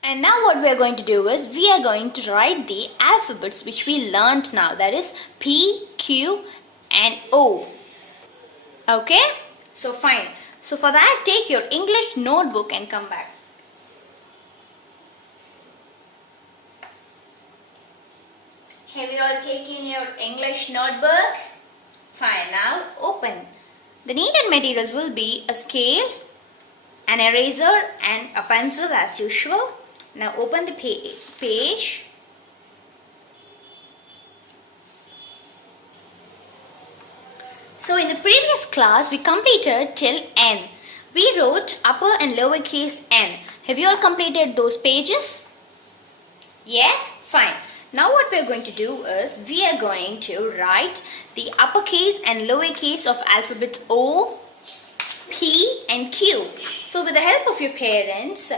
And now what we are going to do is we are going to write the alphabets which we learnt now, that is P, Q and O. Okay? So fine. So for that, take your English notebook and come back. Have you all taken your English notebook? Fine. Now open. The needed materials will be a scale, an eraser and a pencil as usual. Now open the page. So in the previous class we completed till N. We wrote upper and lowercase n. Have you all completed those pages? Yes? Fine. Now what we are going to do is we are going to write the uppercase and lowercase of alphabets O, P and Q. So with the help of your parents,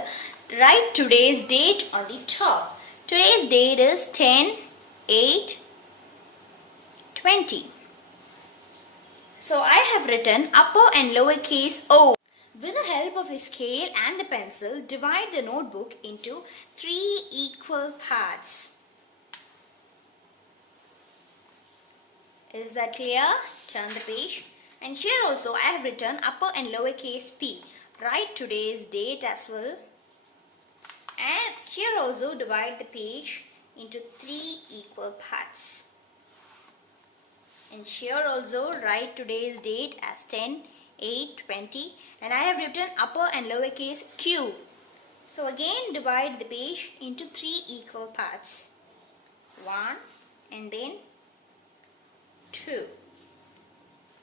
write today's date on the top. Today's date is 10/8/20. So I have written upper and lowercase O. With the help of the scale and the pencil, divide the notebook into 3 equal parts. Is that clear? Turn the page. And here also I have written upper and lowercase p. Write today's date as well. And here also divide the page into 3 equal parts. And here also write today's date as 10/8/20. And I have written upper and lowercase q. So again divide the page into 3 equal parts. 1 and then 2.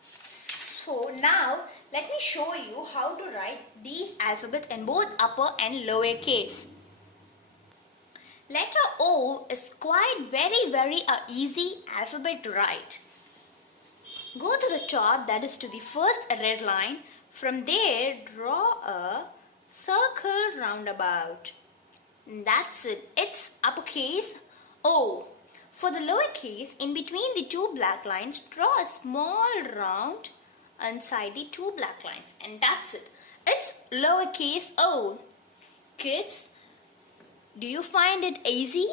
So now let me show you how to write these alphabets in both upper and lowercase. Letter O is quite very easy alphabet to write. Go to the top, that is to the first red line. From there, draw a circle roundabout. That's it. It's uppercase O. For the lowercase, in between the 2 black lines, draw a small round inside the 2 black lines. And that's it. It's lowercase O. Kids, do you find it easy?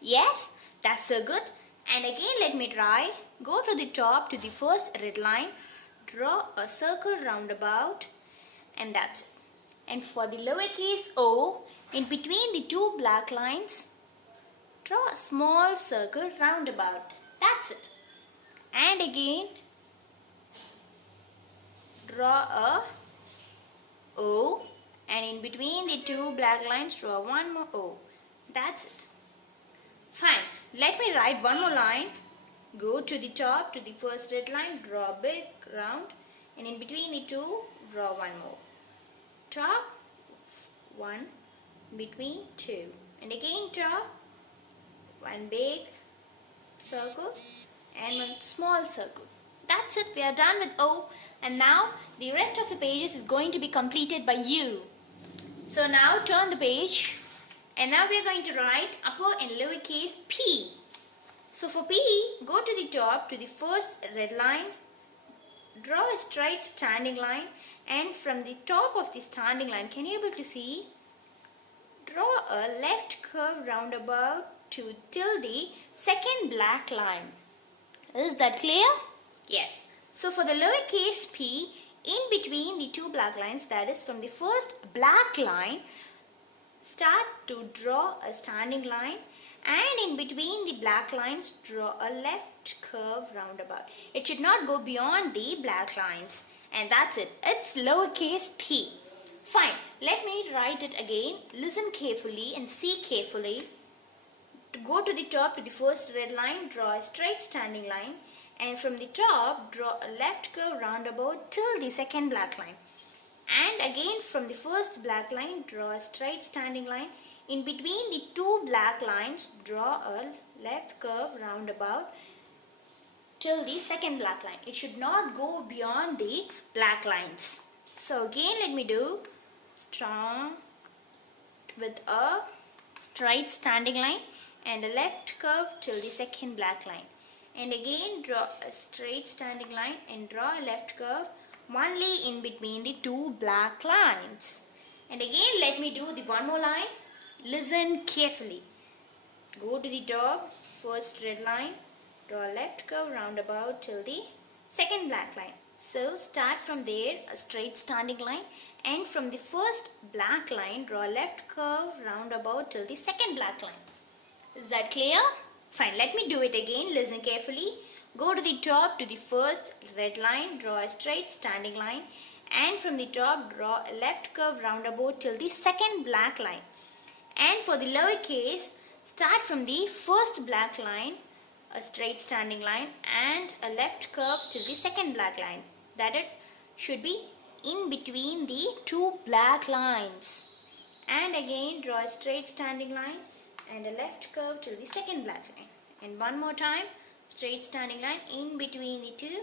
Yes? That's so good. And again let me try. Go to the top to the first red line. Draw a circle roundabout. And that's it. And for the lowercase o, in between the 2 black lines, draw a small circle roundabout. That's it. And again, draw a O. And in between the 2 black lines, draw one more O. That's it. Fine. Let me write one more line. Go to the top to the first red line, draw a big round, and in between the 2, draw one more. Top, 1, between 2, and again top, one big circle and one small circle. That's it. We are done with O, and now the rest of the pages is going to be completed by you. So now turn the page, and now we are going to write upper and lowercase p. So for P, go to the top to the first red line, draw a straight standing line, and from the top of the standing line, can you able to see? Draw a left curve roundabout to till the second black line. Is that clear? Yes. So for the lowercase p, in between the 2 black lines, that is from the first black line, start to draw a standing line. And in between the black lines, draw a left curve roundabout. It should not go beyond the black lines. And that's it. It's lowercase p. Fine. Let me write it again. Listen carefully and see carefully. To go to the top to the first red line, draw a straight standing line. And from the top, draw a left curve roundabout till the second black line. And again from the first black line, draw a straight standing line. In between the 2 black lines, draw a left curve roundabout till the second black line. It should not go beyond the black lines. So again let me do strong, with a straight standing line and a left curve till the second black line. And again draw a straight standing line and draw a left curve only in between the two black lines. And again let me do the one more line. Listen carefully. Go to the top, first red line, draw a left curve roundabout till the second black line. So start from there, a straight standing line, and from the first black line draw a left curve roundabout till the second black line. Is that clear? Fine, let me do it again. Listen carefully. Go to the top to the first red line, draw a straight standing line, and from the top draw a left curve roundabout till the second black line. And for the lowercase, start from the first black line, a straight standing line, and a left curve till the second black line. That it should be in between the two black lines. And again draw a straight standing line and a left curve till the second black line. And one more time, straight standing line in between the two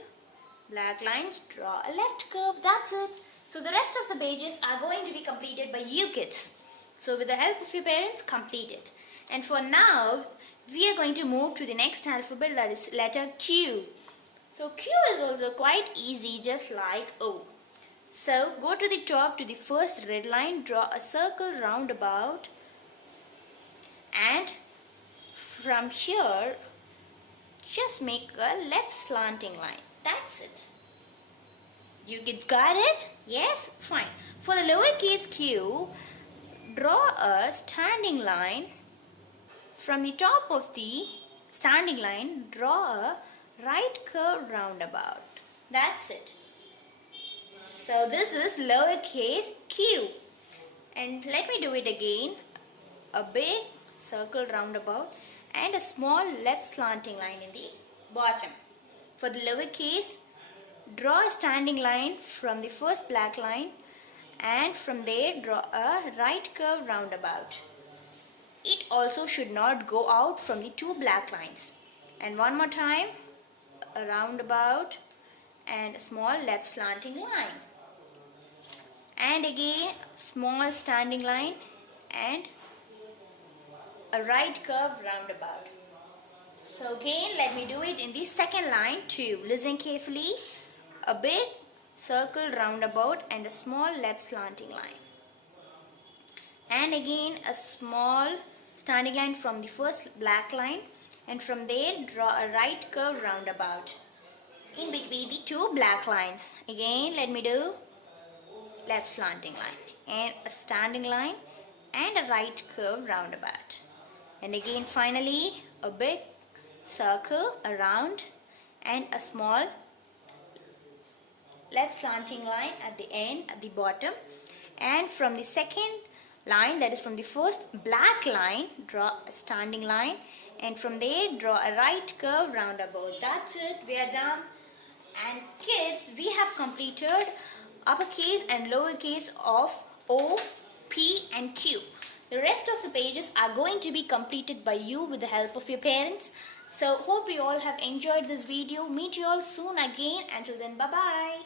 black lines, draw a left curve. That's it. So the rest of the pages are going to be completed by you kids. So with the help of your parents, complete it. And for now, we are going to move to the next alphabet, that is letter Q. So Q is also quite easy, just like O. So go to the top to the first red line, draw a circle roundabout, and from here just make a left slanting line. That's it. You kids got it? Yes? Fine. For the lowercase q, draw a standing line. From the top of the standing line, draw a right curve roundabout. That's it. So this is lowercase q. And let me do it again. A big circle roundabout and a small left slanting line in the bottom. For the lowercase, draw a standing line from the first black line, and from there draw a right curve roundabout. It also should not go out from the two black lines. And one more time, a roundabout and a small left slanting line. And again, small standing line and a right curve roundabout. So again, let me do it in the second line too. Listen carefully. A big circle roundabout and a small left slanting line. And again, a small standing line from the first black line, and from there draw a right curve roundabout in between the two black lines. Again, let me do left slanting line and a standing line and a right curve roundabout. And again, finally, a big circle around and a small left slanting line at the end, at the bottom. And from the second line, that is from the first black line, draw a standing line, and from there draw a right curve roundabout. That's it. We are done. And kids, we have completed uppercase and lowercase of O, P and Q. The rest of the pages are going to be completed by you with the help of your parents. So hope you all have enjoyed this video. Meet you all soon again. Until then, bye-bye.